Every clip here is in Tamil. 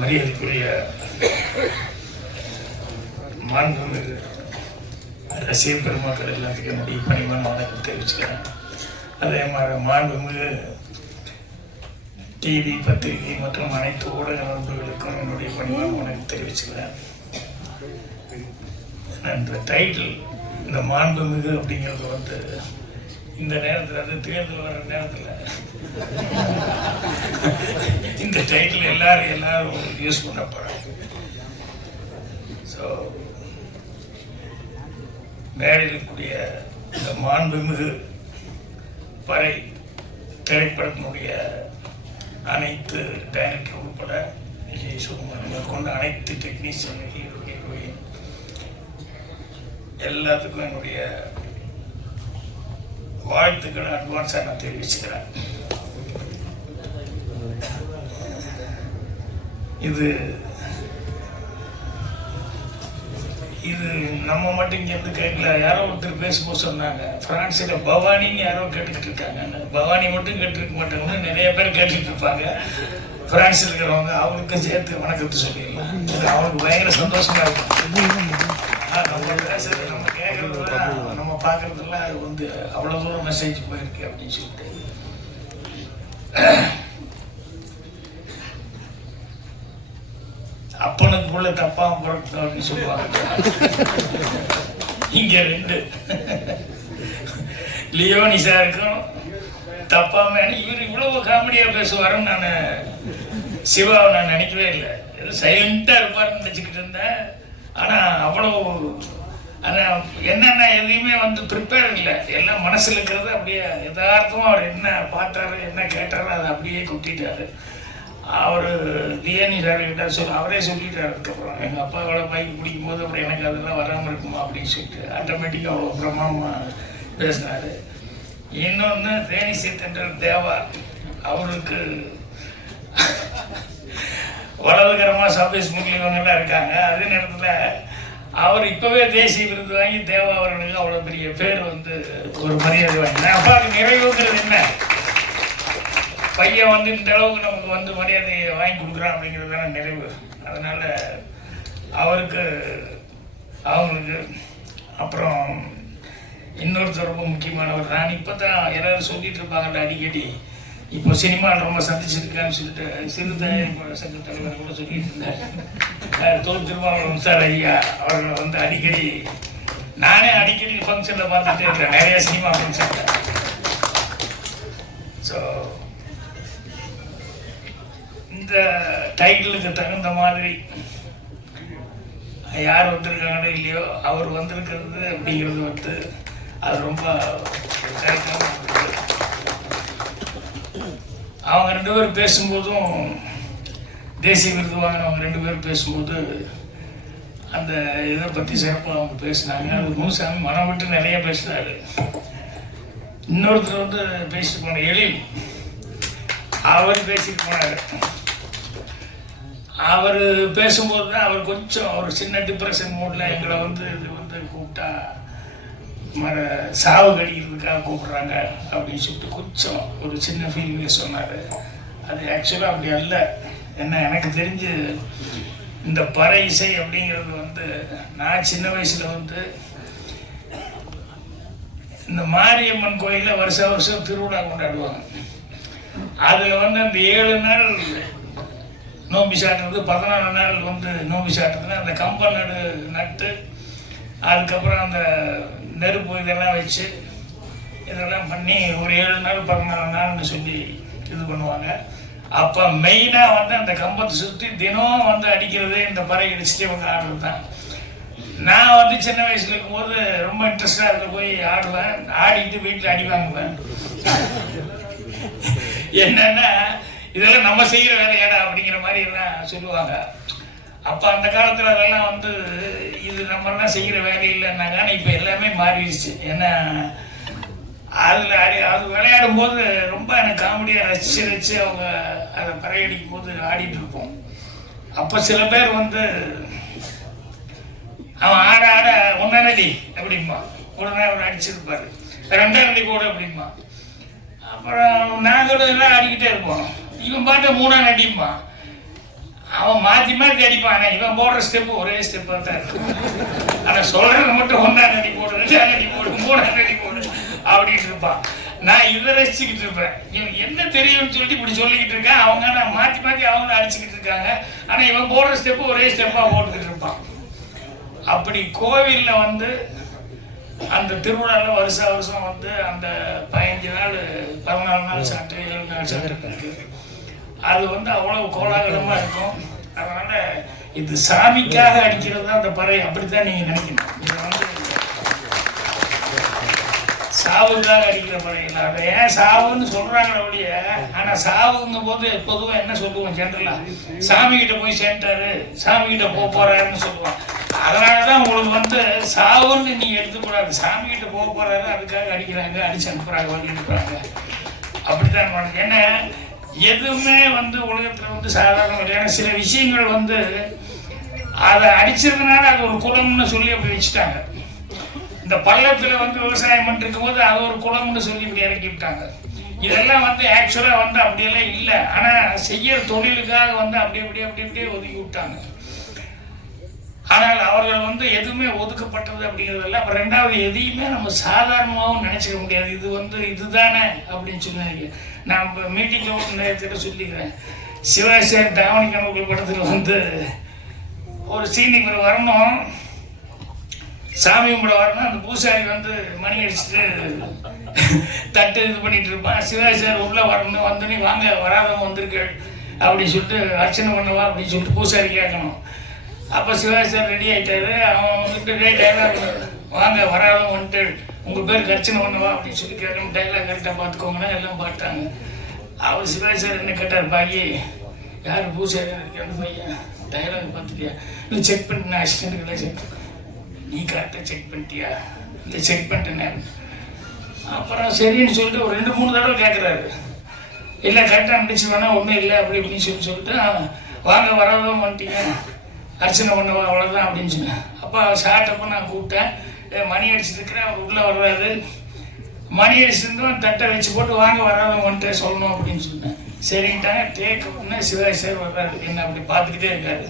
மரியாதைக்குரிய மாண்புமிகு ரசிக பெருமக்கள் எல்லாத்துக்கும் என்னுடைய பணிவான வணக்கம் தெரிவிச்சுக்கிறேன். அதே மாதிரி மாண்புமிகு டிவி பத்திரிகை மற்றும் அனைத்து ஊடக நண்பர்களுக்கும் என்னுடைய பணிவான வணக்கம் தெரிவிச்சுக்கிறேன். இந்த டைட்டில் இந்த மாண்புமிகு அப்படிங்கிறது வந்து இந்த நேரத்தில் அது தேர்தல் வர நேரத்தில். இந்த டைட்டில் எல்லாரும் எல்லாரும் யூஸ் பண்ண போகிறாங்க ஸோ மேடையில் இருக்கக்கூடிய இந்த மாண்புமிகு பறை திரைப்படத்தினுடைய அனைத்து டைரக்டர் உட்பட விஜய் சுகுமார் மேற்கொண்ட அனைத்து டெக்னீஷியன் ஹீரோ ஹீரோயின் எல்லாத்துக்கும் என்னுடைய வாழ்த்துக்களை அட்வான்ஸாக நான் தெரிவிச்சுக்கிறேன். இது இது நம்ம மட்டும் இங்கேருந்து கேட்கல. யாரோ ஒருத்தர் பேசும்போது சொன்னாங்க. ஃப்ரான்ஸில் பவானின்னு யாரோ கேட்டுக்கிட்டு இருக்காங்க. பவானி மட்டும் கேட்டுருக்க மாட்டாங்கன்னு நிறைய பேர் கேட்டுட்டு இருப்பாங்க. ஃப்ரான்ஸில் இருக்கிறவங்க அவங்களுக்கும் சேர்த்து வணக்கத்தை சொல்லிடலாம். இது அவங்களுக்கு பயங்கர சந்தோஷமாக இருக்கும். ஆ, நம்ம பேசுறது நம்ம அது வந்து அவ்வளோ தூரம் மெசேஜ் போயிருக்கு அப்படின்னு சொல்லிட்டு. அப்பனுக்குள்ள தப்பாம பிறக்கும் அப்படின்னு சொல்லுவாங்க. இங்க ரெண்டு. லியோனி சாருக்கும் தப்பாம இவர் இவ்வளவு காமெடியா பேசுவாருன்னு நான் சிவாவை நான் நினைக்கவே இல்லை. ஏதோ சைலண்டா இருப்பாருன்னு நினைச்சுக்கிட்டு இருந்தேன். ஆனா அவ்வளவு ஆனா என்னென்ன எதையுமே வந்து ப்ரிப்பேர் இல்லை. எல்லாம் மனசில் இருக்கிறது அப்படியே எதார்த்தமும் அவர் என்ன பார்த்தாரு என்ன கேட்டாரோ அதை அப்படியே கொட்டிட்டாரு. அவர் தியானி சார் கிட்ட அவரே சொல்லிட்டார் அதுக்கப்புறம். எங்கள் அப்பாவோட பைக் பிடிக்கும் போது அப்புறம் எனக்கு அதெல்லாம் வராமல் இருக்குமா அப்படின்னு சொல்லிட்டு ஆட்டோமேட்டிக்காக அவ்வளோ பிரமாணமாக பேசினார். இன்னொன்று தேனி சீத்தண்டர் தேவா. அவருக்கு வலதுகரமாக சபேஷ் முரளி இவங்கெல்லாம் இருக்காங்க. அதே நேரத்தில் அவர் இப்போவே தேசிய விருது வாங்கி தேவா அவர்களுக்கு அவ்வளோ பெரிய பேர் வந்து ஒரு மரியாதை வாங்கினேன் அது நிறைவுங்கிறது என்ன? பையன் வந்து இந்த அளவுக்கு நமக்கு வந்து மரியாதையை வாங்கி கொடுக்குறான் அப்படிங்கிறது தானே நிறைவு. அதனால் அவருக்கு அவங்களுக்கு அப்புறம் இன்னொருத்தர் ரொம்ப முக்கியமானவர். நான் இப்போ தான் எல்லோரும் சொல்லிகிட்டு இருப்பாங்கல்ல அடிக்கடி. இப்போ சினிமாவில் ரொம்ப சந்திச்சிருக்கேன்னு சொல்லிட்டு சிறு தயாரிப்பாளர் சங்க தலைவர் கூட சொல்லிட்டு இருந்தார். தோல் திருமாவளவன் சார் ஐயா அவர்களை வந்து அடிக்கடி நானே அடிக்கடி ஃபங்க்ஷனில் பார்த்துட்டே இருக்கிறேன். நிறைய சினிமா ஃபங்க்ஷனில் ஸோ இந்த டைட்டிலுக்கு தகுந்த மாதிரி யார் வந்திருக்காங்களோ இல்லையோ அவர் வந்திருக்கிறது அப்படிங்கிறது வந்து அது ரொம்ப கரெக்டான அவங்க ரெண்டு பேரும் பேசும்போதும் தேசிய விருது வாங்கினவங்க ரெண்டு பேரும் பேசும்போது அந்த இதை பற்றி சிறப்பாக அவங்க பேசினாங்க. அது முனுசாமி மனம் விட்டு நிறைய பேசினார். இன்னொருத்தர் வந்து பேசிட்டு போன எழில் அவர் பேசிட்டு போனார். அவர் பேசும்போது தான் அவர் கொஞ்சம் ஒரு சின்ன டிப்ரெஷன் மூடில் எங்களை வந்து இது வந்து கூப்பிட்டா மர சாவு கடிக்கிறதுக்காக கூப்பிட்றாங்க அப்படின்னு சொல்லிட்டு கொஞ்சம் ஒரு சின்ன ஃபீலிங்கில் சொன்னார். அது ஆக்சுவலாக அப்படி அல்ல. என்ன எனக்கு தெரிஞ்சு இந்த பறை இசை அப்படிங்கிறது வந்து நான் சின்ன வயசில் வந்து இந்த மாரியம்மன் கோயிலில் வருஷ வருஷம் திருவிழா கொண்டாடுவாங்க. அதில் வந்து அந்த ஏழு நாள் நோம்பி சாட்டுறது பதினாலு நாள் வந்து நோம்பி சாட்டுறதுன்னா அந்த கம்ப நடு நட்டு அதுக்கப்புறம் அந்த நெருப்பு இதெல்லாம் வச்சு இதெல்லாம் பண்ணி ஒரு ஏழு நாள் பதினாலு நாள்னு சொல்லி இது பண்ணுவாங்க. அப்போ மெயினாக வந்து அந்த கம்பத்தை சுற்றி தினம் வந்து அடிக்கிறது இந்த பறை அடிச்சுட்டு இவங்க ஆடுறது தான். நான் வந்து சின்ன வயசுல இருக்கும்போது ரொம்ப இன்ட்ரெஸ்டாக அதில் போய் ஆடுவேன். ஆடிட்டு வீட்டில் அடி வாங்குவேன். என்னன்னா இதெல்லாம் நம்ம செய்கிற வேலையாடா அப்படிங்கிற மாதிரி எல்லாம் சொல்லுவாங்க. அப்போ அந்த காலத்தில் அதெல்லாம் வந்து இது நம்மெல்லாம் செய்கிற வேலை இல்லைன்னாக்கா இப்போ எல்லாமே மாறிடுச்சு. ஏன்னா அதில் அடி அது விளையாடும் போது ரொம்ப எனக்கு காமெடியாக ரசிச்சு ரசிச்சு அவங்க அதை பறையடிக்கும் போது ஆடிட்டு இருப்போம். அப்போ சில பேர் வந்து அவன் ஆட ஆட ஒன்றாம் அப்படிம்பா. உடனே அவர் அடிச்சிருப்பார். ரெண்டாம் அடி கூட அப்படிம்பா. அப்புறம் நாங்களும் எல்லாம் ஆடிக்கிட்டே இருப்போம். இவன் பாட்டு மூணாம் அடிம்பான் அவன் மாற்றி மாற்றி அடிப்பான். இவன் போடுற ஸ்டெப்பு ஒரே ஸ்டெப்பாக தான் இருக்கும். ஆனால் சொல்றது மட்டும் ஒன்றாம் அடி போடு ரெண்டாம் அடி போடு மூணாம் அடி போடு அப்படின்னு இருப்பான். நான் இதை ரசிச்சுக்கிட்டு இருப்பேன். இவன் என்ன தெரியும்னு சொல்லிட்டு இப்படி சொல்லிக்கிட்டு இருக்கேன். அவங்க நான் மாற்றி மாற்றி அவங்களும் அடிச்சுக்கிட்டு இருக்காங்க. ஆனால் இவன் போடுற ஸ்டெப்பு ஒரே ஸ்டெப்பாக போட்டுக்கிட்டு இருப்பான். அப்படி கோவிலில் வந்து அந்த திருவிழாவில் வருஷம் வருஷம் வந்து அந்த பதினஞ்சு நாள் பதினாலு நாள் சாப்பிட்டு ஏழு நாள் சாப்பிட்டு அது வந்து அவ்வளவு கோலாகலமாக இருக்கும். அதனால இது சாமிக்காக அடிக்கிறது தான் அந்த பறை அப்படித்தான் நீங்க நினைக்கணும். இது வந்து சாவுக்காக அடிக்கிற பறை இல்லை. அதை ஏன் சாவுன்னு சொல்றாங்களே ஒழிய ஆனா சாவுங்கும் போது பொதுவாக என்ன சொல்லுவோம் ஜென்ரலா சாமி கிட்ட போய் சேர்ந்தாரு சாமி கிட்ட போக போறாருன்னு சொல்லுவோம் அதனாலதான் உங்களுக்கு வந்து சாவுன்னு நீங்க எடுத்துக்கூடாது. சாமி கிட்ட போக போறாரு அதுக்காக அடிக்கிறாங்க அடிச்சு அனுப்புறாங்க வழி அனுப்புறாங்க. அப்படித்தான் ஏன்னா எதுவுமே வந்து உலகத்துல வந்து சாதாரண இல்லை ஏன்னா சில விஷயங்கள் வந்து அதை அடிச்சதுனால அது ஒரு குலம்னு சொல்லி அப்படி வச்சுட்டாங்க. இந்த பள்ளத்துல வந்து விவசாயம் பண்ணிருக்கும் போது அது ஒரு குளம்னு சொல்லி இப்படி இறக்கி விட்டாங்க இதெல்லாம் வந்து ஆக்சுவலா வந்து அப்படியெல்லாம் இல்லை. ஆனா செய்யற தொழிலுக்காக வந்து அப்படி அப்படி அப்படி அப்படியே ஒதுக்கி விட்டாங்க. ஆனால் அவர்கள் வந்து எதுவுமே ஒதுக்கப்பட்டது அப்படிங்கிறதெல்லாம் அப்புறம் ரெண்டாவது எதையுமே நம்ம சாதாரணமாகவும் நினச்சிக்க முடியாது. இது வந்து இதுதானே அப்படின்னு சொல்லி நான் இப்போ மீட்டிங்கில் நேரத்தில் சொல்லிக்கிறேன் சிவாசார் தாவணி கணக்கு படத்தில் வந்து ஒரு சீன் இவர் வரணும். சாமி கும்பிட வரணும். அந்த பூசாரி வந்து மணி அடிச்சுட்டு தட்டு இது பண்ணிட்டு இருப்பான். சிவாசார் உள்ள வரணும். வந்தோடனே வாங்க வராதவங்க வந்திருக்கள் அப்படின்னு சொல்லிட்டு அர்ச்சனை பண்ணவா அப்படின்னு சொல்லிட்டு பூசாரி கேட்கணும். அப்போ சிவாசார் ரெடி ஆகிட்டாரு அவன் வந்துட்டு டே டைலாக் வாங்க வராதவங்க வந்துட்டு உங்கள் பேர் அர்ச்சனை பண்ணவா அப்படின்னு சொல்லி கேட்கணும் டைலாக் கரெக்டாக பார்த்துக்கோங்கன்னா எல்லாம் பார்த்தாங்க. அவர் சிவாஜி சார் என்ன கேட்டார் பாயி யார் பூசாரி இருக்கான்னு பையன் டைலாக் பார்த்துட்டியா இல்லை செக் பண்ணிட்டேன் அசிஸ்டண்ட்டுக்கெல்லாம் செக் நீ கரெக்டாக செக் பண்ணிட்டியா? இல்லை செக் பண்ணிட்டேன். அப்புறம் சரின்னு சொல்லிட்டு ஒரு ரெண்டு மூணு தடவை கேட்குறாரு இல்லை கரெக்டாக முடிச்சு வேணா ஒன்றும் இல்லை அப்படி இப்படின்னு சொல்லி சொல்லிட்டு வாங்க வரதான் வந்துட்டீங்க. அர்ச்சனை பண்ணவா அவ்வளோதான் அப்படின்னு சொன்னேன். அப்போ சாட்டப்போ நான் கூப்பிட்டேன். மணி அடிச்சுட்டு இருக்கிறேன் அவர் உள்ளே வர்றாரு மணி அடிச்சிருந்தோம் தட்டை வச்சு போட்டு வாங்க வராதவங்கன்ட்டு சொல்லணும் அப்படின்னு சொன்னேன். சரிங்கிட்டாங்க டேக் பண்ண சிவாஜி சார் வர்றாரு. என்ன அப்படி பார்த்துக்கிட்டே இருக்காரு.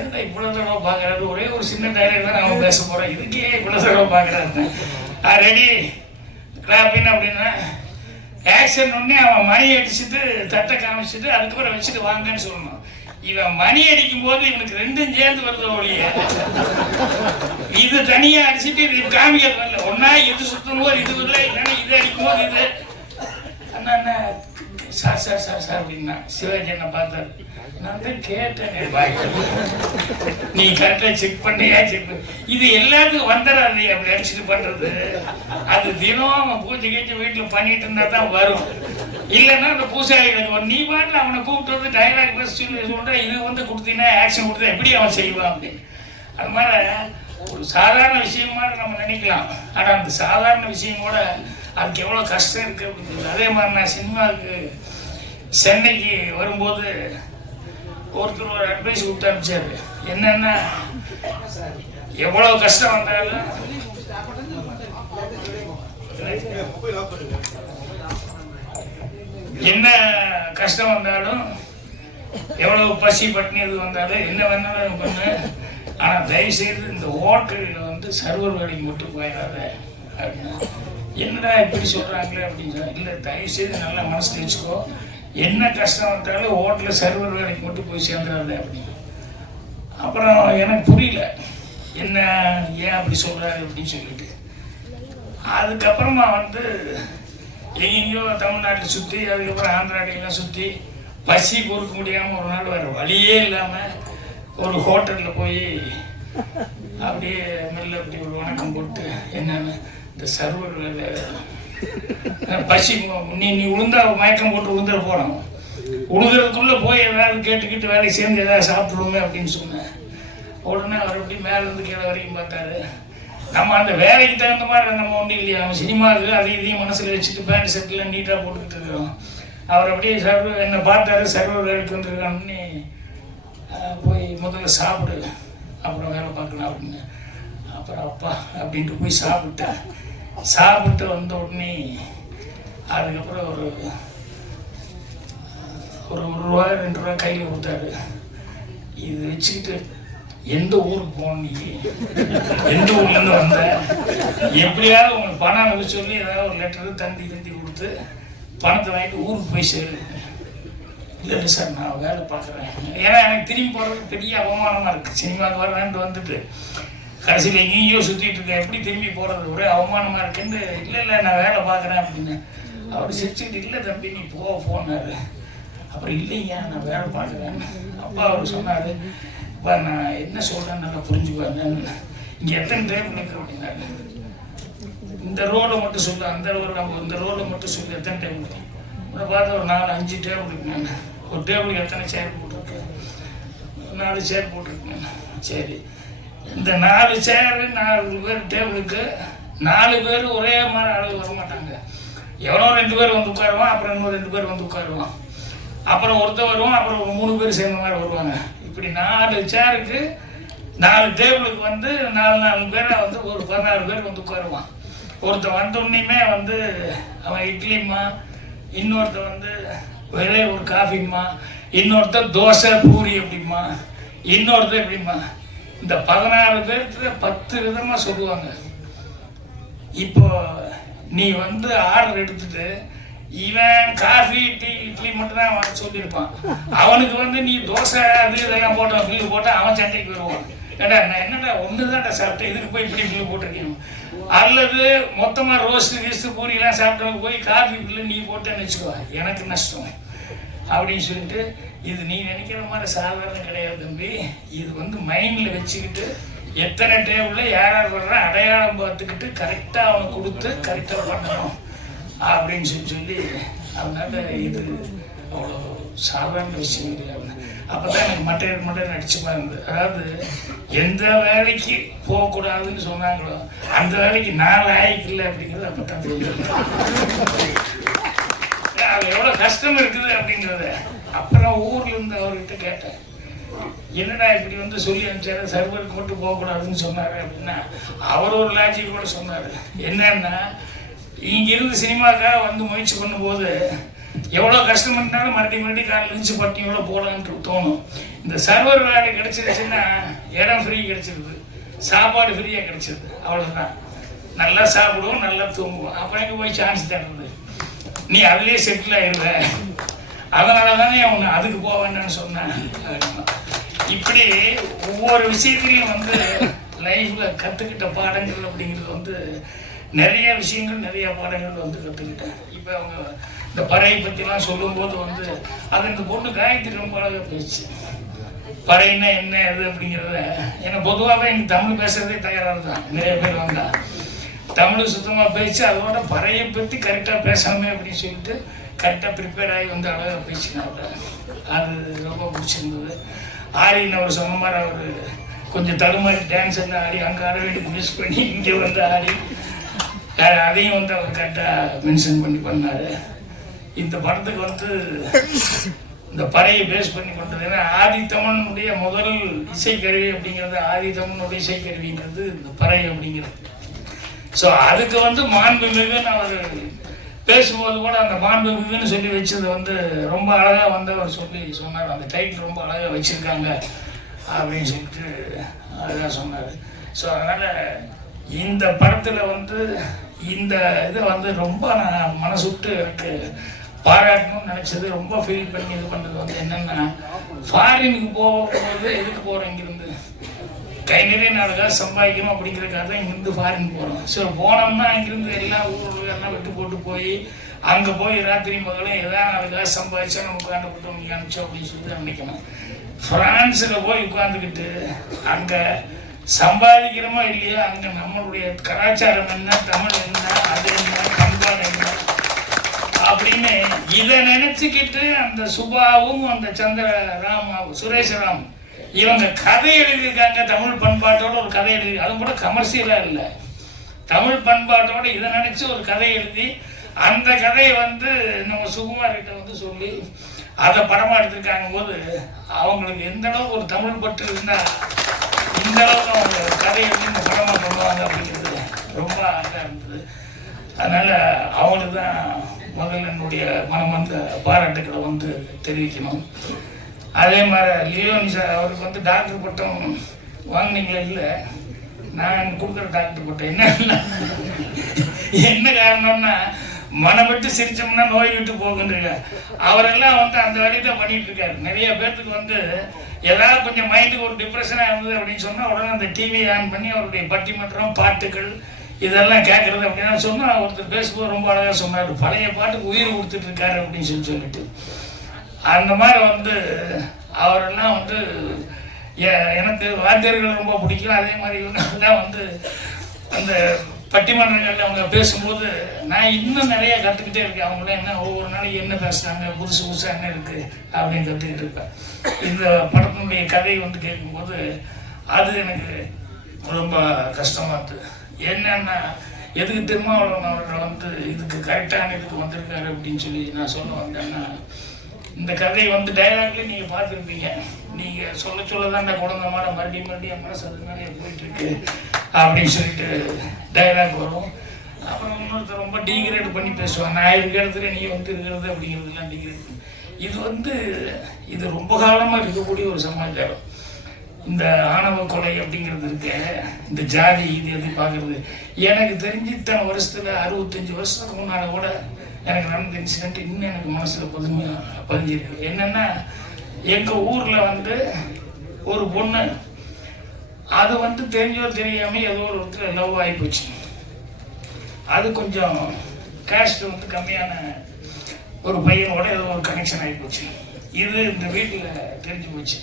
என்ன இவ்வளோ தடவை பார்க்குறாரு? ஒரே ஒரு சின்ன டைலாக் தான் நம்ம பேச போகிறோம் இதுக்கே இவ்வளோ தடவை பார்க்குறாரு. ரெடி கிளாப்பின் அப்படின்னா ஆக்ஷன் உடனே அவன் மணி அடிச்சுட்டு தட்டை காமிச்சிட்டு அதுக்கப்புறம் வச்சுட்டு வாங்கன்னு சொல்லணும். இவன் மணி அடிக்கும் போது இவனுக்கு ரெண்டும் சேர்ந்து வருது ஒழிய. இது தனியா அடிச்சுட்டு இது காமிக்கிறது வரல. ஒன்னா இது சுத்தும் போது இது இல்லை இல்லைன்னா இது அடிக்கும் போது இது. அண்ணா சார் சார் சார் சார் அப்படின்னா சிவாஜி என்ன பார்த்தாரு. நான் தான் கேட்டேன் பாய் நீ கரெக்டாக செக் பண்ணியா செக் இது எல்லாத்துக்கும் வந்துடாது அப்படி அடிச்சுட்டு பண்றது. அது தினம் அவன் பூஜை கீஜை வீட்டில் பண்ணிட்டு இருந்தா தான் வரும். இல்லைன்னா அந்த பூசாரி நீ பாட்டில் அவனை கூப்பிட்டு வந்து டைலாக் பேச சொல்லி இது வந்து கொடுத்தீங்கன்னா ஆக்ஷன் கொடுத்தா எப்படி அவன் செய்வான் அப்படின்னு. அது மாதிரி ஒரு சாதாரண விஷயமா நம்ம நினைக்கலாம். ஆனால் அந்த சாதாரண விஷயம் கூட அதுக்கு எவ்வளோ கஷ்டம் இருக்குது அப்படின்னு அதே மாதிரி நான் சினிமாவுக்கு சென்னைக்கு வரும்போது ஒருத்தர் ஒரு அட்வைஸ் கொடுத்து அனுப்பிச்சாரு. என்னன்னா எவ்வளோ கஷ்டம் வந்தாலும் என்ன கஷ்டம் வந்தாலும் எவ்வளவு பசி பட்டினி இது வந்தாலும் என்ன வேணாலும் பண்ணு. ஆனால் தயவு செய்து இந்த ஹோட்டலில் வந்து சர்வர் வேலைக்கு மட்டும் போயிடாத அப்படின்னா. என்னடா இப்படி சொல்கிறாங்களே அப்படின்னு சொன்னா இல்லை தயவு செய்து நல்லா மனசில் வச்சுக்கோ. என்ன கஷ்டம் வந்தாலும் ஹோட்டலில் சர்வர் வேலைக்கு மட்டும் போய் சேர்ந்துடாத அப்படின்னு. அப்புறம் எனக்கு புரியல என்ன ஏன் அப்படி சொல்கிறாரு அப்படின்னு சொல்லிட்டு. அதுக்கப்புறமா வந்து எங்கேயோ தமிழ்நாட்டில் சுற்றி அதுக்கப்புறம் ஆந்திராட்டிலாம் சுற்றி பசி பொறுக்க முடியாமல் ஒரு நாள் வேறு வழியே இல்லாமல் ஒரு ஹோட்டலில் போய் அப்படியே மெல்ல அப்படி ஒரு வணக்கம் போட்டு என்னென்ன இந்த சர்வர் வேலை பசி நீ நீ உளுந்தா மயக்கம் போட்டு உளுந்துட போகிறோம் உழுதுறதுக்குள்ளே போய் ஏதாவது கேட்டுக்கிட்டு வேலைக்கு சேர்ந்து ஏதாவது சாப்பிடுவோமே அப்படின்னு சொன்னேன். உடனே அவர் அப்படி மேலேருந்து கீழே வரைக்கும் பார்த்தாரு. நம்ம அந்த வேலைக்கு தகுந்த மாதிரி நம்ம ஒன்றும் இல்லையா? நம்ம சினிமாவுக்கு அதை இதையும் மனசில் வச்சுட்டு பேண்ட் ஷர்ட்லாம் நீட்டாக போட்டுக்கிட்டு இருக்கிறோம். அவர் அப்படியே சர்வர் என்னை பார்த்தாரு சர்வர் வேலைக்கு வந்துருக்கான்னு போய் முதல்ல சாப்பிடு அப்புறம் வேலை பார்க்கலாம் அப்படின்னு. அப்புறம் அப்பா அப்படின்ட்டு போய் சாப்பிட்டேன் சாப்பிட்டு வந்த உடனே அதுக்கப்புறம் ஒரு ஒரு ஒரு ரூபா ரெண்டு ரூபா கையில் கொடுத்தாரு. இது வச்சுக்கிட்டு எந்த ஊருக்கு போனீங்க எந்த எந்த ஊர்லேருந்து வந்த? எப்படியாவது உங்களுக்கு பணம் அனுப்பி சொல்லி ஏதாவது ஒரு லெட்டர் தந்தி தந்தி கொடுத்து பணத்தை வாங்கிட்டு ஊருக்கு போய் சேரு. இல்லை சார் நான் வேலை பார்க்குறேன். ஏன்னா எனக்கு திரும்பி போகிறது பெரிய அவமானமாக இருக்குது சினிமாவுக்கு வரலான்ட்டு வந்துட்டு. கடைசியில் எங்கேயோ சுற்றிட்டு இருக்கேன். எப்படி திரும்பி போகிறது ஒரே அவமானமாக இருக்குன்னு இல்லை இல்லை நான் வேலை பார்க்குறேன் அப்படின்னு. அவர் சிரிச்சுக்கிட்டு இல்லை தம்பி நீ போ போனாரு அப்புறம் இல்லைங்க நான் வேலை பார்க்குறேன் அப்பா அவர் சொன்னார் நான் என்ன சொல்கிறேன்னு நல்லா புரிஞ்சுக்குவேன் இங்கே எத்தனை டேபிள் இருக்கு அப்படின்னாங்க இந்த ரோலை மட்டும் சொல்லு அந்த ரோல் நம்ம இந்த ரோலை மட்டும் சொல்லு எத்தனை டேபிள் உன்னை பார்த்து ஒரு நாலு அஞ்சு டேபிள் இருக்குங்க ஒரு டேபிளுக்கு எத்தனை சேர் போட்டிருக்கு? நாலு சேர் போட்டிருக்கேன் சரி. இந்த நாலு சேரு நாலு பேர் டேபிளுக்கு நாலு பேர் ஒரே மாதிரி அளவு வர மாட்டாங்க. எவனோ ரெண்டு பேர் வந்து உட்காருவான் அப்புறம் இன்னும் ரெண்டு பேர் வந்து உட்காருவான். அப்புறம் ஒருத்தர் வருவான் அப்புறம் மூணு பேர் சேர்ந்த மாதிரி வருவாங்க. இப்படி நாலு சேருக்கு நாலு டேபிளுக்கு வந்து நாலு நாலு பேரை வந்து ஒரு பதினாறு பேர் வந்து உட்காருவான். ஒருத்தன் வந்தோடனையுமே வந்து அவன் இட்லிம்மா இன்னொருத்தன் வந்து வெறே ஒரு காஃபிம்மா இன்னொருத்தர் தோசை பூரி அப்படிம்மா இன்னொருத்தர் எப்படிம்மா. இந்த பதினாறு பேர்த்துல பத்து விதமாக சொல்லுவாங்க. இப்போ நீ வந்து ஆர்டர் எடுத்துட்டு இவன் காஃபி டீ இட்லி மட்டும் தான் அவன் சொல்லியிருப்பான். அவனுக்கு வந்து நீ தோசை அது இதெல்லாம் போட்டு பில்லு போட்டால் அவன் சண்டைக்கு வருவான். ஏடா நான் என்னடா ஒன்று தான்டா சாப்பிட்டேன்? இதுக்கு போய் இப்படி பில்லு போட்டிருக்கேன் அல்லது மொத்தமாக ரோஸ்ட்டு கீஸ்ட்டு பூரிலாம் சாப்பிட்டவங்க போய் காஃபி பில்லு நீ போட்டேன்னு வச்சுக்கோ எனக்கு நஷ்டம். அப்படின்னு சொல்லிட்டு இது நீ நினைக்கிற மாதிரி சாதாரணம் கிடையாது தம்பி. இது வந்து மைண்டில் வச்சுக்கிட்டு எத்தனை டேபிளில் யார் யார் வர்றா அடையாளம் பார்த்துக்கிட்டு கரெக்டாக அவனுக்கு கொடுத்து கரெக்டாக பண்ணணும். அப்படின்னு சொல்லி சொல்லி அதனால இது அவ்வளோ சாதாரண விஷயம் இல்லை. அப்போ தான் எனக்கு மட்டையர் மட்டும் நடிச்சு இருந்தது அதாவது எந்த வேலைக்கு போகக்கூடாதுன்னு சொன்னாங்களோ அந்த வேலைக்கு நான் லாய்க்கில்லை அப்படிங்கிறது அப்போ தான் தெரியும் அது எவ்வளோ கஷ்டம் இருக்குது அப்படிங்கிறத அப்புறம் ஊர்ல இருந்து அவர்கிட்ட கேட்டேன். என்னடா இப்படி வந்து சொல்லி அனுப்பிச்சாரு? சர்வருக்கு மட்டும் போகக்கூடாதுன்னு சொன்னார் அப்படின்னா அவர் ஒரு லாஜிக் கூட சொன்னார். என்னன்னா இங்கிருந்து சினிமாக்காக வந்து முயற்சி பண்ணும்போது எவ்வளோ கஷ்டம் இருந்தாலும் மறுபடியும் மறுபடியும் காலையில் இருந்துச்சு எவ்வளோ போடலான்ட்டு தோணும். இந்த சர்வர் வேலை கிடைச்சிருச்சுன்னா இடம் ஃப்ரீ கிடைச்சிருது. சாப்பாடு ஃப்ரீயாக கிடைச்சிருது. அவ்வளோதான் நல்லா சாப்பிடுவோம் நல்லா தூங்குவோம். அப்புறம் எங்கே போய் சான்ஸ் தர்றது? நீ அதுலேயே செட்டில் ஆயிருவ. அதனால தானே அவங்க அதுக்கு போக வேண்டாம்னு சொன்னேன். இப்படி ஒவ்வொரு விஷயத்திலையும் வந்து லைஃப்பில் கற்றுக்கிட்ட பாடங்கள் அப்படிங்கிறது வந்து நிறைய விஷயங்கள் நிறைய பாடங்கள் வந்து கற்றுக்கிட்டேன் இப்போ அவங்க இந்த பறையை பற்றிலாம் சொல்லும்போது வந்து அது இந்த பொண்ணு காயத்ரி ரொம்ப அழகாக போயிடுச்சு பறைன்னா என்ன அது அப்படிங்கிறத ஏன்னா பொதுவாகவே எனக்கு தமிழ் பேசுகிறதே தயாராக தான் நிறைய பேர் வந்தா. தமிழ் சுத்தமாக பேச்சு அதோட பறையை பற்றி கரெக்டாக பேசணுமே அப்படின்னு சொல்லிட்டு கரெக்டாக ப்ரிப்பேர் ஆகி வந்து அழகாக பேசினாங்க அது ரொம்ப பிடிச்சிருந்தது. ஆரின்னு அவர் சொன்ன மாதிரி அவர் கொஞ்சம் தடுமாறி டான்ஸ் எல்லாம் ஆடி அங்கே ஆட வேண்டியது மிஸ் பண்ணி இங்கே வந்து ஆடி அதையும் வந்து அவர் கரெக்டாக மென்ஷன் பண்ணி பண்ணார். இந்த படத்துக்கு வந்து இந்த பறையை பேஸ் பண்ணி கொண்டது ஏன்னா ஆதித்தமிழனுடைய முதல் இசைக்கருவி அப்படிங்கிறது ஆதித்தமிழனுடைய இசைக்கருவிங்கிறது இந்த பறை அப்படிங்கிறது. ஸோ அதுக்கு வந்து மாண்புமிகுன்னு அவர் பேசும்போது கூட அந்த மாண்புமிகுன்னு சொல்லி வச்சது வந்து ரொம்ப அழகாக வந்து அவர் சொல்லி சொன்னார். அந்த டைட்டில் ரொம்ப அழகாக வச்சுருக்காங்க அப்படின்னு சொல்லிட்டு அழகாக சொன்னார். ஸோ அதனால் இந்த படத்தில் வந்து இந்த இதை வந்து ரொம்ப நான் மனசு விட்டு எனக்கு பாராட்டணும்னு நினச்சது ரொம்ப ஃபீல் பண்ணி இது பண்ணது வந்து என்னென்னா ஃபாரினுக்கு போகும்போது எதுக்கு போகிறோம் இங்கிருந்து? கை நிறைய நாளுக்காக சம்பாதிக்கணும் அப்படிங்கிறக்காக தான் இங்கேருந்து ஃபாரின் போகிறோம் ஸோ போனோம்னா இங்கேருந்து எல்லா ஊரெல்லாம் விட்டு போட்டு போய் அங்கே போய் ராத்திரி மகளும் எதாவது நாளுக்காக சம்பாதிச்சா நம்ம உட்காந்து விட்டு அனுப்பிச்சோம் அப்படின்னு சொல்லி நினைக்கணும். ஃப்ரான்ஸில் போய் உட்காந்துக்கிட்டு அங்கே சம்பாதிக்கிறோமோ இல்லையோ அங்கே நம்மளுடைய கலாச்சாரம் என்ன தமிழ் என்ன அது என்ன பண்பாடு என்ன அப்படின்னு இதை நினச்சிக்கிட்டு அந்த சுபாவும் அந்த சந்திர ராம் சுரேஷராம் இவங்க கதை எழுதியிருக்காங்க தமிழ் பண்பாட்டோட ஒரு கதை எழுதி அதுவும் கூட கமர்ஷியலாக இல்லை. தமிழ் பண்பாட்டோட இதை நினச்சி ஒரு கதை எழுதி அந்த கதையை வந்து நம்ம சுகுமார்கிட்ட வந்து சொல்லி அதை படமா எடுத்திருக்காங்க போது அவங்களுக்கு எந்த அளவுக்கு ஒரு தமிழ் பற்று இருந்தால் இந்த அளவுக்கு அவங்க கதையை இந்த படமாக பண்ணுவாங்க அப்படிங்கிறது ரொம்ப அழகாக இருந்தது அதனால் அவங்களுக்கு தான் முதல்ல என்னுடைய மனம் வந்து பாராட்டுக்களை வந்து தெரிவிக்கணும். அதே மாதிரி லியோனி சார் அவருக்கு வந்து டாக்டர் பட்டம் வாங்கினீங்களே இல்லை? நான் கொடுக்குற டாக்டர் பட்டம் என்ன? என்ன காரணம்னா மனம் விட்டு சிரிச்சோம்னா நோய் விட்டு போகுன்றீங்க அவரெல்லாம் வந்து அந்த வழி தான் பண்ணிட்டு இருக்காரு. நிறைய பேர்த்துக்கு வந்து ஏதாவது கொஞ்சம் மைண்டுக்கு ஒரு டிப்ரெஷனாக இருந்தது அப்படின்னு சொன்னால் உடனே அந்த டிவி ஆன் பண்ணி அவருடைய பட்டிமன்றம் பாட்டுகள் இதெல்லாம் கேட்குறது அப்படின்னு சொன்னால் ஒருத்தர் பேசும்போது ரொம்ப அழகாக சொன்னார். பழைய பாட்டுக்கு உயிர் கொடுத்துட்டு இருக்காரு அப்படின்னு சொல்லி சொல்லிட்டு. அந்த மாதிரி வந்து அவரெல்லாம் வந்து எனக்கு வாத்தியர்கள் ரொம்ப பிடிக்கும். அதே மாதிரி இவங்கெல்லாம் வந்து அந்த பட்டிமன்றங்களில் அவங்க பேசும்போது நான் இன்னும் நிறைய கற்றுக்கிட்டே இருக்கேன். அவங்கள என்ன ஒவ்வொரு நாளைக்கு என்ன பேசுகிறாங்க புதுசு புதுசாக என்ன இருக்குது அப்படின்னு கற்றுக்கிட்டு இருப்பேன் இந்த படத்தினுடைய கதை வந்து கேட்கும்போது அது எனக்கு ரொம்ப கஷ்டமாக இருக்குது என்னன்னா எதுக்கு திருமாவளவன் அவர்கள் வந்து இதுக்கு கரெக்டான இதுக்கு வந்திருக்காரு அப்படின்னு சொல்லி நான் சொல்ல வந்தேன்னா இந்த கதையை வந்து டைலாக்ல நீங்கள் பார்த்துருப்பீங்க. நீங்கள் சொல்ல சொல்ல தான் இந்த குழந்தை மாதிரி மறுபடியும் மறுபடியும் மனசு அது போயிட்டு இருக்கு அப்படின்னு சொல்லிட்டு டைலாக் வரும். அப்புறம் இன்னொருத்தர் ரொம்ப டிகிரேட் பண்ணி பேசுவாங்க. நான் இருக்கிற இடத்துல நீ வந்து இருக்கிறது அப்படிங்கிறதுலாம் டீக்ரேட் இது வந்து இது ரொம்ப காலமாக இருக்கக்கூடிய ஒரு சமாச்சாரம். இந்த ஆணவ கொலை அப்படிங்கிறது இருக்க இந்த ஜாதி இது எது பார்க்குறது. எனக்கு தெரிஞ்சு இத்தனை வருஷத்துல அறுபத்தஞ்சு வருஷத்துக்கு முன்னால கூட எனக்கு நடந்த இன்சிடென்ட் இன்னும் எனக்கு மனசில் புதுமையாக பதிஞ்சிருக்கு. என்னென்னா எங்கள் ஊரில் வந்து ஒரு பொண்ணு அது வந்து தெரிஞ்சோ தெரியாமல் ஏதோ ஒரு இடத்துல லவ் ஆகி போச்சு. அது கொஞ்சம் கேஸ்ட் வந்து கம்மியான ஒரு பையனோட ஏதோ ஒரு கனெக்ஷன் ஆகி போச்சு. இது இந்த வீட்டில் தெரிஞ்சு போச்சு.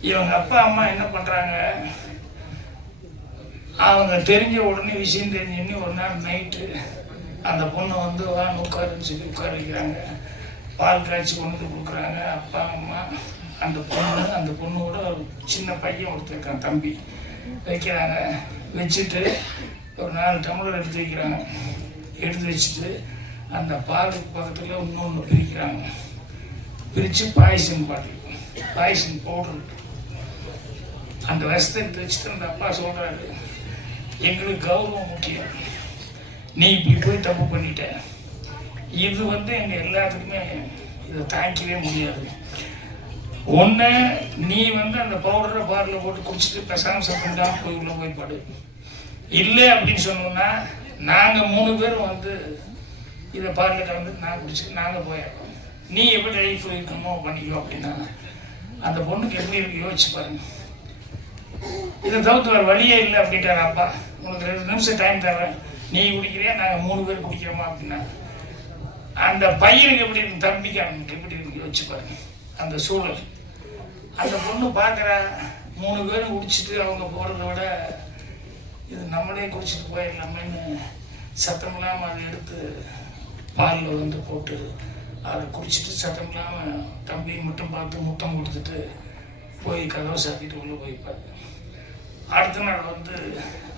இவங்க அப்பா அம்மா என்ன பண்ணுறாங்க அவங்க தெரிஞ்ச உடனே விஷயம் தெரிஞ்ச ஒரு நாள் நைட்டு அந்த பொண்ணை வந்து வாங்க உட்காருன்னு சொல்லி உட்கார வைக்கிறாங்க. பால் காய்ச்சி கொண்டு வந்து கொடுக்குறாங்க. அப்பா அம்மா அந்த பொண்ணு அந்த பொண்ணோட சின்ன பையன் ஒருத்தருக்கான் தம்பி. வைக்கிறாங்க. வச்சுட்டு ஒரு நாலு டம்ளர் எடுத்து வைக்கிறாங்க. எடுத்து வச்சுட்டு அந்த பாலுக்கு பக்கத்தில் இன்னொன்று பிரிக்கிறாங்க. பிரித்து பாய்சன் பாட்டில் பாய்சன் பவுடர் அந்த விஷத்தை எடுத்து வச்சுட்டு அந்த அப்பா சொல்கிறாரு எங்களுக்கு கௌரவம் முக்கியம். நீ இப்படி போய் தப்பு பண்ணிட்ட. இது வந்து எங்கள் எல்லாத்துக்குமே இதை தாங்கிக்கவே முடியாது. ஒன்று நீ வந்து அந்த பவுடரை பாரில் போட்டு குடிச்சிட்டு பெசாம சத்தம் போய் உள்ள போய் படு. இல்லை அப்படின்னு சொன்னோம்னா நாங்கள் மூணு பேரும் வந்து இதை பாரில் கலந்து நான் குடிச்சிட்டு நாங்கள் போயிடுறோம் நீ எப்படி லைஃப் இருக்கணுமோ பண்ணிக்கோ அப்படின்னா அந்த பொண்ணுக்கு எப்படி இருக்கு யோசிச்சு பாருங்க. இதை தவிர்த்து வேறு வழியே இல்லை அப்படின்ட்டார் அப்பா. உனக்கு ரெண்டு நிமிஷம் டைம் தர்றேன் நீ குடிக்கிறியா நாங்கள் மூணு பேர் குடிக்கிறோமா அப்படின்னா அந்த பையனுக்கு எப்படி தம்பிக்கு அவனுக்கு எப்படி இருக்கு யோசிச்சு பாருங்க. அந்த சூழல். அந்த பொண்ணு பார்க்குறா மூணு பேரும் குடிச்சிட்டு அவங்க போகிறத விட இது நம்மளே குடிச்சிட்டு போயிடலாமேன்னு சத்தம் இல்லாமல் அதை எடுத்து பாலில் வந்து போட்டு அதை குடிச்சிட்டு சத்தம் இல்லாமல் தம்பியை மட்டும் பார்த்து முத்தம் கொடுத்துட்டு போய் கதவை சாத்திட்டு உள்ளே போய்ப்பாரு அடுத்த நாள் வந்து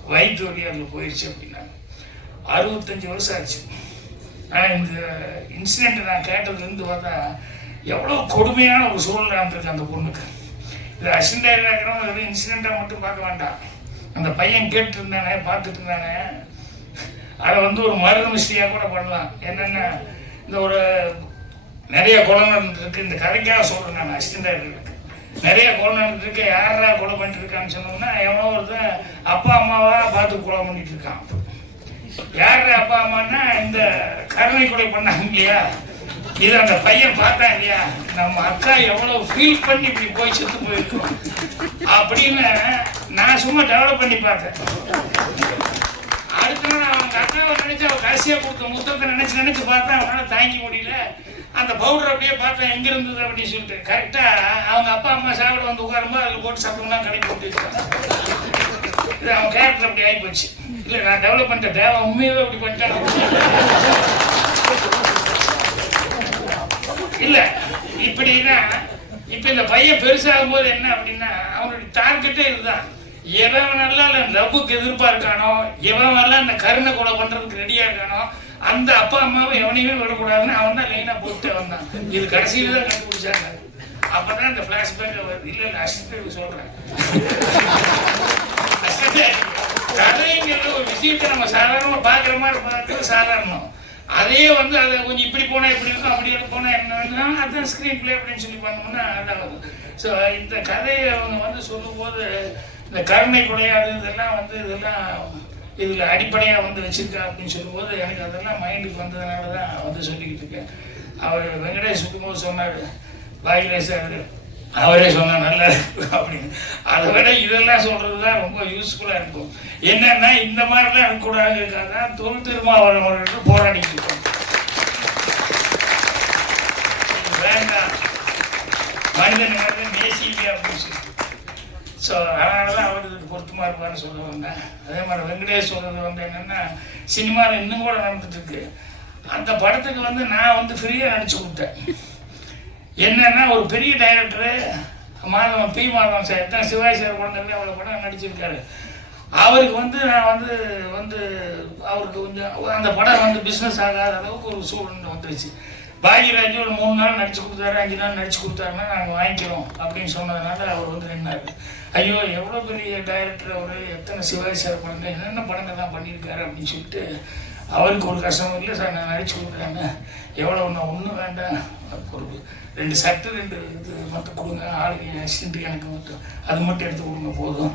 வயிற்று வழியாக அதில் போயிடுச்சு அப்படின்னா அறுபத்தஞ்சு வருஷம் ஆச்சு. ஆனால் இந்த இன்சிடெண்ட்டை நான் கேட்டதுலேருந்து பார்த்தா எவ்வளோ கொடுமையான ஒரு சூழ்நிலை இருந்திருக்கு அந்த பொண்ணுக்கு. இது அசிண்டாக இருக்கிறவங்க எதுவும் இன்சிடெண்ட்டாக மட்டும் பார்க்க வேண்டாம். அந்த பையன் கேட்டுருந்தானே பார்த்துட்டு இருந்தானே அதை வந்து ஒரு மருந்து மிஸ்டியாக கூட பண்ணலாம். என்னென்ன இந்த ஒரு நிறைய கொலை நடந்துருக்கு. இந்த கதைக்காக சொல்கிறேன் நான் அசிண்டாக இருக்கிறதுக்கு நிறைய கொலை நடந்துருக்கு. யாரா கொலை பண்ணிட்டு இருக்கான்னு சொன்னோம்னா எவனோ ஒருத்தன் அப்பா அம்மாவா பார்த்து கொலை பண்ணிட்டு இருக்கான். யாரு அப்பா அம்மான்னா இந்த கருணை கொலை பண்ணாங்க இல்லையா? இது அந்த பையன் பார்த்தான் இல்லையா? நம்ம அக்கா எவ்வளவு ஃபீல் பண்ணி இப்படி போய் செத்து போயிருக்கோம். அப்படின்னு நான் சும்மா டெவலப் பண்ணி பார்த்தேன். அடுத்த நாள் அவங்க அக்காவை நினைச்சு அவன் கடைசியா கொடுத்த முத்தத்தை நினைச்சு நினைச்சு பார்த்தா அவனால தாங்கி முடியல. அந்த பவுடர் அப்படியே பார்த்தேன் எங்க இருந்தது? அப்படின்னு சொல்லிட்டு. கரெக்டா அவங்க அப்பா அம்மா சாப்பிட வந்து உட்காரும்போது அதில் போட்டு சத்தம்லாம் கடை போட்டு இது அவன் கேரக்டர் அப்படி ஆகி போச்சு. இல்ல நான் டெவலப் பண்ணிட்ட தேவை உண்மையாவே அப்படி பண்ணிட்டேன். இல்ல இப்படின்னா இப்ப இந்த பையன் பெருசாகும் போது என்ன அப்படின்னா அவனுடைய டார்கெட்டே இதுதான். எவன் நல்லா லவ்வுக்கு எதிர்பார்க்கானோ எவன் எல்லாம் இந்த கருணை கொலை பண்றதுக்கு ரெடியா இருக்கானோ அந்த அப்பா அம்மாவை எவனையுமே விடக்கூடாதுன்னு அவன் தான் லைனா போட்டு வந்தான். இது கடைசியில தான் கண்டுபிடிச்சாங்க. அப்பதான் இந்த பிளாஷ்பேக் வருது. இல்ல இல்ல அசிஸ்டன்ட் சொல்றேன். கதைங்கிறது ஒரு விஷயத்தை நம்ம சாதாரணமாக பார்க்குற மாதிரி பார்க்கறது சாதாரணம். அதே வந்து அதை கொஞ்சம் இப்படி போனால் இப்படி இருக்கும் அப்படி போனால் என்னன்னா அதான் ஸ்க்ரீன் பிளே அப்படின்னு சொல்லி பண்ணோம்னா அதான் ஸோ இந்த கதையை அவங்க வந்து சொல்லும்போது இந்த கருணை குடையாது இதெல்லாம் வந்து இதெல்லாம் இதில் அடிப்படையாக வந்து வச்சுருக்கா அப்படின்னு சொல்லும்போது எனக்கு அதெல்லாம் மைண்டுக்கு வந்ததுனால தான் வந்து சொல்லிக்கிட்டு இருக்கேன். அவர் வெங்கடேஷ் சுக்கும்போது சொன்னார் பாகிலே சார் அவரே சொன்னால் நல்லா அப்படின்னு. அதை விட இதெல்லாம் சொல்கிறது தான் ரொம்ப யூஸ்ஃபுல்லாக இருக்கும். என்னென்னா இந்த மாதிரிலாம் இருக்கக்கூடாதுக்காக தான் தொல் திருமாவளவன் அவர்கள் போராடிட்டு இருக்கோம். வேண்டாம். மனிதன் வந்து நேசிக்க அப்படின்னு ஸோ அதனால தான் அவர் இதுக்கு பொருத்தமாக இருப்பார்னு சொல்லுவாங்க அதே மாதிரி வெங்கடேஷ் சொல்கிறது வந்து என்னென்னா சினிமாவில் இன்னும் கூட நடந்துட்டு இருக்கு. அந்த படத்துக்கு வந்து நான் வந்து ஃப்ரீயாக நினச்சி கொடுத்தேன். என்னன்னா ஒரு பெரிய director Madhavan P. Madhavan sir எத்தனை சிவாஜி சார் படம் அவ்வளோ படம் நடிச்சிருக்காரு. அவருக்கு வந்து நான் வந்து வந்து அவருக்கு கொஞ்சம் அந்த படம் வந்து பிஸ்னஸ் ஆகாத அளவுக்கு ஒரு சூழ்நிலை வந்துருச்சு. பாக்யராஜ் ஒரு மூணு நாள் நடிச்சு கொடுத்தாரு அஞ்சு நாள் நடிச்சு கொடுத்தாருன்னா நாங்கள் வாங்கிக்கிறோம் அப்படின்னு சொன்னதுனால அவர் வந்து நின்னாரு. ஐயோ எவ்வளோ பெரிய டைரக்டர் அவர் எத்தனை சிவாஜி சார் படங்கள் என்னென்ன படங்கள்லாம் பண்ணியிருக்காரு அப்படின்னு சொல்லிட்டு அவருக்கு ஒரு கஷ்டமும் இல்லை சார் நான் நடிச்சு கொடுக்குறேங்க எவ்வளோ ஒன்று ஒன்றும் வேண்டாம். ஒரு ரெண்டு சட்டை ரெண்டு இது மட்டும் கொடுங்க. ஆளுங்க அசிஸ்டண்ட் எனக்கு மட்டும். அது மட்டும் எடுத்து கொடுங்க போதும்.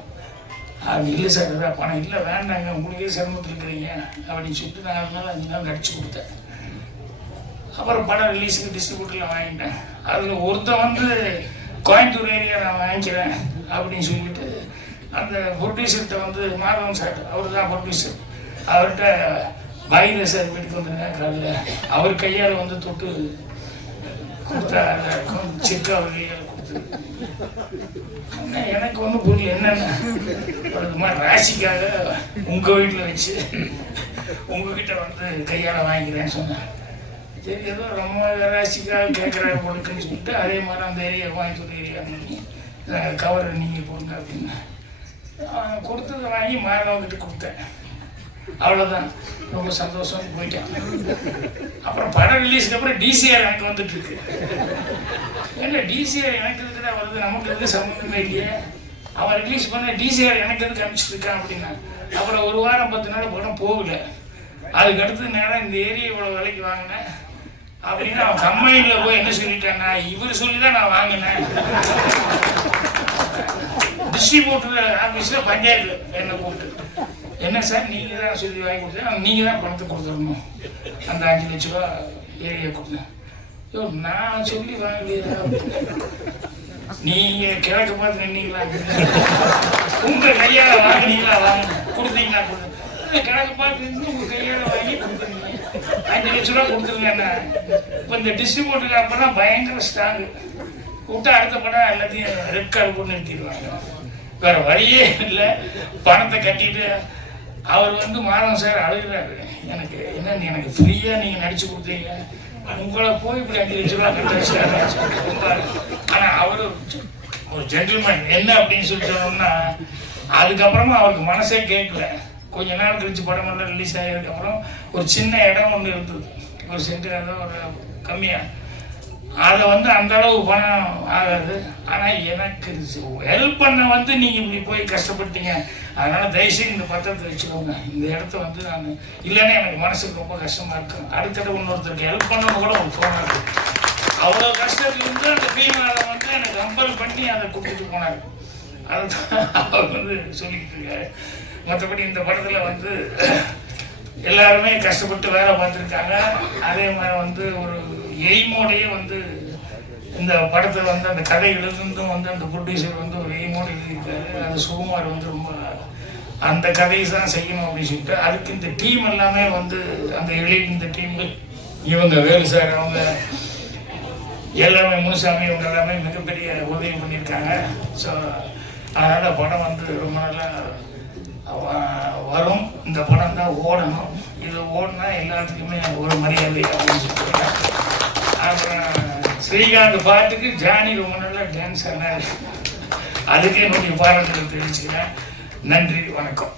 அது இல்லை சார் இதாக பணம் இல்லை வேண்டாங்க. உங்களுக்கே சிரமத்தில் இருக்கிறீங்க. அப்படின்னு சொல்லிட்டு நான் நாள் அஞ்சு நாள் நடிச்சு கொடுத்தேன். அப்புறம் படம் ரிலீஸுக்கு டிஸ்ட்ரிபியூட்டரில் வாங்கிட்டேன். அதில் ஒருத்தன் வந்து கோயம்புத்தூர் ஏரியா நான் வாங்கிக்கிறேன் அப்படின்னு சொல்லிட்டு அந்த ப்ரொடியூசர்கிட்ட வந்து மாதவன் சார் அவர் தான் ப்ரொடியூசர் அவர்கிட்ட பாயில சார் வீட்டுக்கு வந்திருக்கேன் காலையில் அவர் கையால் வந்து தொட்டு கொடுத்தா செக் அவர் கொடுத்து எனக்கு ஒன்றும் புரியல என்னென்ன இது மாதிரி ராசிக்காக உங்கள் வீட்டில் வச்சு உங்ககிட்ட வந்து கையால் வாங்கிக்கிறேன்னு சொன்னேன் சரி ஏதோ ரொம்ப ராசிக்காக கேட்குறாரு பொழுதுன்னு சொல்லிட்டு அதே மாதிரி அந்த ஏரியா கோயம்புத்தூர் ஏரியா பண்ணி கவரை நீங்கள் கொடுங்க அப்படின்னு. கொடுத்ததை வாங்கி மாணவங்கிட்ட கொடுத்தேன். அவ்வளோதான் ரொம்ப சந்தோஷம் போயிட்டேன். அப்புறம் படம் ரிலீஸ்க்கு அப்புறம் டிசிஆர் எனக்கு வந்துட்டு இருக்கு ஏன்னா டிசிஆர் எனக்கு எதுக்கு வருது? நமக்கு எதுக்கு சம்மந்தமே இல்லையே. அவன் ரிலீஸ் பண்ண டிசிஆர் எனக்கு எதுக்கு அனுப்பிச்சிட்டு இருக்கான் அப்படின்னா அப்புறம் ஒரு வாரம் பத்து நாள் படம் போகல. அதுக்கு அடுத்து நேரம் இந்த ஏரியா இவ்வளோ விலைக்கு வாங்கினேன். அப்படின்னு அவன் கம்பெனியில் போய் என்ன சொல்லிட்டேன்னா இவர் சொல்லி தான் நான் வாங்கினேன். டிஸ்ட்ரிபியூட்டர் ஆஃபீஸில் பஞ்சாயத்து என்னை கூப்பிட்டு என்ன சார்? நீங்கள் தான் சொல்லி வாங்கி கொடுத்தேன். நீங்கள் தான் பணத்தை கொடுத்துடணும். அந்த அஞ்சு லட்ச ரூபா ஏரியா கொடுத்தேன். ஐயோ நான் சொல்லி வாங்கலையா? நீங்கள் கிழக்கு பார்த்து நின்னீங்களா? உங்கள் கையால் வாங்கினீங்களா? வாங்க. கொடுத்தீங்களா? கொடுத்து. கிழக்கு பார்த்து நின்று உங்கள் கையால் வாங்கி கொடுத்துருங்க. அஞ்சு லட்ச ரூபா கொடுத்துருங்க என்ன? இப்போ இந்த டிஸ்ட்ரிபியூட்டர் அப்பெல்லாம் பயங்கர ஸ்ட்ராங்கு விட்டா அடுத்த படம் எல்லாத்தையும் ரெட் கார்டு போட்டு நிறுத்திடுவாங்க. வேற வழியே இல்லை. பணத்தை கட்டிட்டு அவர் வந்து மாதம் சார் அழுகிறாரு. எனக்கு என்ன நீ எனக்கு ஃப்ரீயாக நீங்கள் நடிச்சு கொடுத்தீங்க. உங்களை போய் இப்படி அஞ்சு லட்ச ரூபா கட்ட வச்சாரு. ரொம்ப ஆனா அவரு ஒரு ஜென்டில்மேன் என்ன அப்படின்னு சொல்லி சொன்னோம்னா அதுக்கப்புறமா அவருக்கு மனசே கேட்கல. கொஞ்ச நாள் கழிச்சு படம் எல்லாம் ரிலீஸ் ஆகியதுக்கப்புறம் ஒரு சின்ன இடம் ஒன்று இருந்தது. ஒரு சென்ட் ஏதோ ஒரு கம்மியாக அதை வந்து அந்த அளவு பணம் ஆகாது. ஆனால் எனக்கு ஹெல்ப் பண்ண வந்து நீங்கள் இப்படி போய் கஷ்டப்பட்டீங்க. அதனால் தயவுசெய்து இந்த பத்திரத்தை வச்சுக்கோங்க. இந்த இடத்த வந்து நான் இல்லைன்னா எனக்கு மனசுக்கு ரொம்ப கஷ்டமாக இருக்கும் அடுத்தது இன்னொருத்தருக்கு ஹெல்ப் பண்ணணும் கூட ஒரு தோணாது அவ்வளோ கஷ்டத்துல இருந்து அந்த பீமாவை வந்து எனக்கு கம்பல் பண்ணி அதை கொடுத்துட்டு போனார். அதுதான் அவர் வந்து சொல்லிக்கிட்டு இருக்காரு. மற்றபடி இந்த படத்தில் வந்து எல்லாருமே கஷ்டப்பட்டு வேலை பார்த்துருக்காங்க. அதே மாதிரி வந்து ஒரு எய்மோடையே வந்து இந்த படத்தில் வந்து அந்த கதை எழுதுந்தும் வந்து அந்த ப்ரொடியூசர் வந்து ஒரு எய்மோடு எழுதியிருக்காரு அது சுகுமார் வந்து ரொம்ப அந்த கதையை தான் செய்யணும் அப்படின்னு சொல்லிட்டு அதுக்கு இந்த டீம் எல்லாமே வந்து அந்த எழில் இந்த டீம்கள் இவங்க வேலு சார் அவங்க எல்லாமே முனுசாமி இவங்க எல்லாமே மிகப்பெரிய உதவி பண்ணியிருக்காங்க. ஸோ அதனால் படம் வந்து ரொம்ப நல்லா வரும். இந்த படம் தான் ஓடணும். இது ஓடினா எல்லாத்துக்குமே ஒரு மரியாதை அப்படின்னு சொல்லிட்டு. அப்புறம் ஸ்ரீகாந்த் பாட்டுக்கு ஜானி ரொம்ப நல்லா டான்ஸ் ஆனார் அதுக்கு என்னுடைய பாராட்டுகள் தெரிவிச்சுக்கிறேன். நன்றி வணக்கம்.